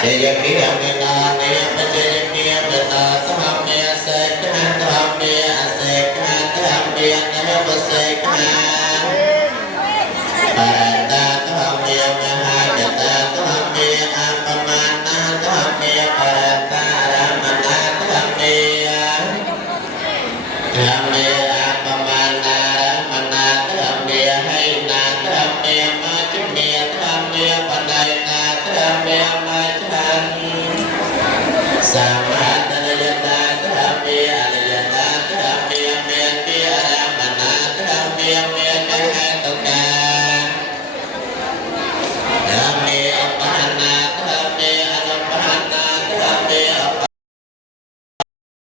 เจยกิยเมนาเนยปเจยกิยเมนาสหัมเมเสกขันธรรมเมเสกขันธรรมเมเนยปเสกขันปะตาธรรมเมมหาจตาธรรมเมอัปปมานาธรรมเมปะตารามนาธรรมเมธรรมเมอัปปมานา ให้นาธรรมเมียมาจุเมียธรรมเมียปนัยนาธรรมเมียมาจันสามา